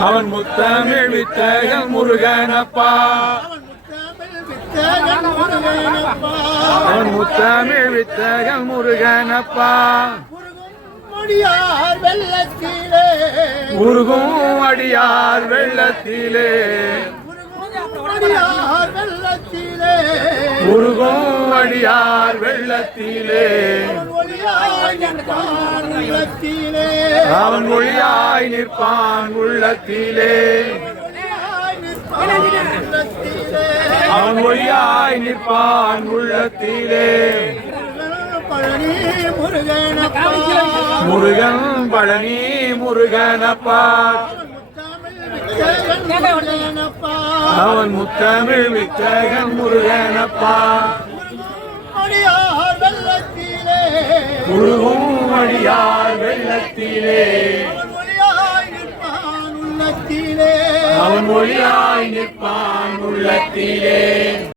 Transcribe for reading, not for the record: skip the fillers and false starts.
அவன் முத்தமிழ் வித்தகன் முருகனப்பா அவன் முத்தமிழ் வித்தகன் முருகனப்பா முருகும் அடியார் வெள்ளத்திலே முருகும் அடியார் வெள்ளத்திலே அவன் ஒளியாய் நிற்பான் உள்ளத்திலே அவன் ஒளியாய் நிற்பான் உள்ளத்திலே முருகன் பழனி முருகனப்பா அவன் முத்தமிழ் வித்தகன் முருகனப்பா முருகும் அடியார் வெள்ளத்திலே அவன் ஒளியாய் நிற்பான் உள்ளத்திலே